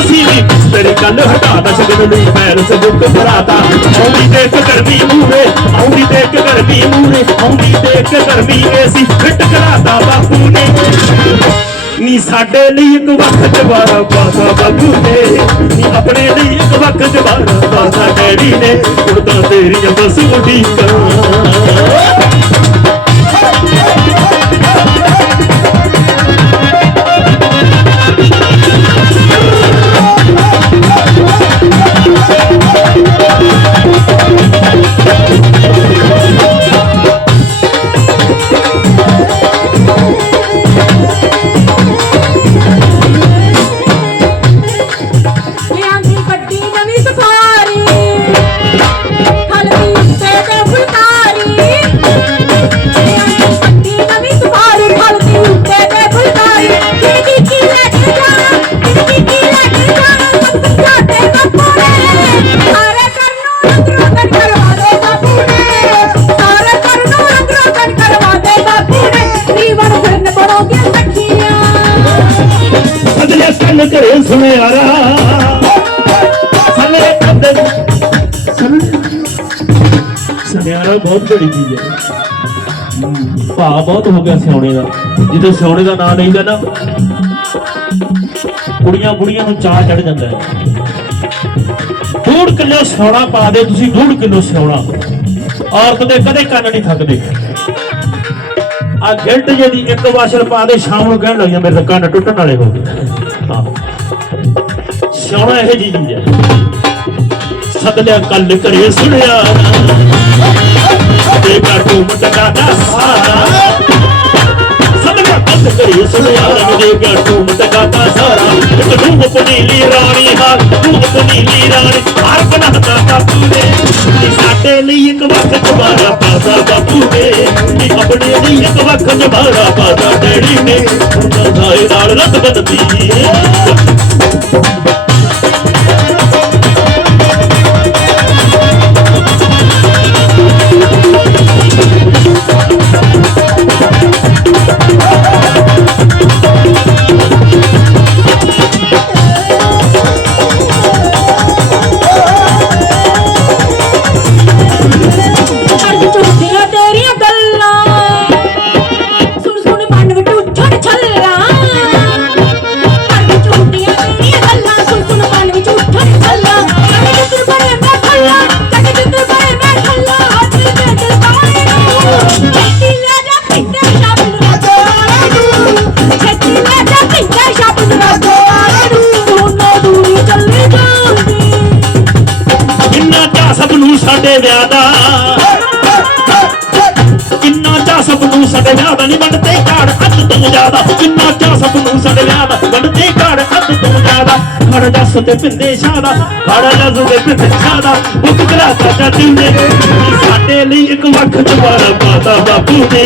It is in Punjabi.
ਅਸੀਂ ਵੀ ਤੇਰੀ ਗੱਲ ਹਟਾ ਦਾ ਲਈ ਪੈਰ ਸਬੁੱਕ ਭਰਾਤਾ ਆਉਂਦੀ ਦੇਖ ਗਰਮੀ ਮੂਰੇ ਆਉਂਦੀ ਦੇਖ ਗਰਮੀ ਮੂਰੇ ਆਉਂਦੀ ਦੇਖ ਗਰਮੀ ਏਸੀ ਫਿੱਟ ਕਰਾਤਾ ਬਾਪੂ ਨੇ। ਨੀ ਸਾਡੇ ਲਈ ਇੱਕ ਵਕਤ ਜਵਾਰਾ ਪਾਸਾ ਬਾਪੂ ਨੇ। ਨੀ ਆਪਣੇ ਲਈ ਇੱਕ ਵਕਤ ਜਵਾਰਾ ਪਾਸਾ ਡੈਡੀ ਨੇ। ਹੁਣ ਤਾਂ ਬਸ ਉਡੀਕਾਂ। ਕੰਨ ਘਰੇ ਸੁਣਿਆਰਾ ਸਲੇ ਕੰਦੇ ਸੁਣਿਆਰਾ ਬਹੁਤ ਬੜੀ ਚੀਜ਼ ਹੈ। ਭਾ ਬਹੁਤ ਹੋ ਗਿਆ ਸਿਉਣੇ ਦਾ। ਜਦੋਂ ਸਿਉਣੇ ਦਾ ਨਾਂ ਲਈਦਾ ਨਾ ਕੁੜੀਆਂ ਬੁੜੀਆਂ ਨੂੰ ਚਾਹ ਚੜ ਜਾਂਦਾ ਹੈ। ਡੂਢ ਕਿਲੋ ਸਿਉਣਾ ਪਾ ਦੇ, ਤੁਸੀਂ ਡੂਢ ਕਿਲੋ ਸਿਉਣਾ। ਔਰਤ ਦੇ ਕਦੇ ਕੰਨ ਨਹੀਂ ਥੱਕਦੇ। ਆ ਗਿਲਟ ਜਿਹਦੀ ਇੱਕ ਵਾਸ਼ਰ ਪਾ ਦੇ, ਸ਼ਾਮ ਨੂੰ ਕਹਿਣ ਲੱਗ ਜਾਂ ਮੇਰੇ ਤਾਂ ਕੰਨ ਟੁੱਟਣ ਵਾਲੇ ਹੋ ਗਏ। ਹਾਂ ਸੋਹਣਾ ਇਹ ਜੀ ਚੀਜ਼ ਹੈ। ਲਿਆ ਕੱਲ ਘਰੇ ਸੁਣਿਆ ਤੇ ਕਾਟੂ ਮਟਕਾ ਦਾ ਸਾਰਾ। ਸੱਦ ਲਿਆ ਕੱਲ ਘਰੇ ਸੁਣਿਆ ਤੇ ਕਾਟੂ ਮਟਕਾ ਦਾ ਸਾਰਾ। ਇੱਕ ਰੂਪ ਪਨੀਲੀ ਰਾਣੀ ਹਾਂ ਰੂਪ ਪਨੀਲੀ ਰਾਣੀ। ਹਰ ਬਣਾਤਾ ਬਾਪੂ ਨੇ। ਸਾਡੇ ਲਈ ਇੱਕ ਵਕਤ ਜਵਾਰਾ ਪਾਸਾ ਬਾਪੂ ਨੇ ਨੀ ਆਪਣੇ ਲਈ ਇੱਕ ਵੱਖ ਜਵਾਰਾ ਪਾਸਾ ਡੈਡੀ ਨੇ। ਉਹਨਾਂ ਨਾਲ ਰੱਤ ਬੰਦੀ ਸਾਡੇ ਵਿਆਹ ਦਾ। ਕਿੰਨਾ ਚਾ ਸਭ ਨੂੰ ਸਾਡੇ ਵਿਆਹ ਦਾ ਨਹੀਂ ਵੰਡਦੇ ਘਾੜ, ਅੱਧ ਤੋਂ ਜ਼ਿਆਦਾ। ਕਿੰਨਾ ਚਾ ਸਭ ਨੂੰ ਸਾਡੇ ਵਿਆਹ ਦਾ ਵੰਡਦੇ ਘਾੜ, ਅੱਧ ਤੋਂ ਜ਼ਿਆਦਾ। ਖੜ ਦੱਸ ਤੇ ਪਿੰਦੇ ਸ਼ਾਦਾ ਦਾ ਖੜ ਦੱਸ ਤੇ ਪਿੰਦੇ ਸ਼ਾਹ ਬੁੱਕ ਕਰਾਤਾ ਚਾਚੂ ਨੇ, ਸਾਡੇ ਲਈ ਇੱਕ ਵੱਖ ਦੁਬਾਰਾ ਪਾਤਾ ਬਾਪੂ ਨੇ।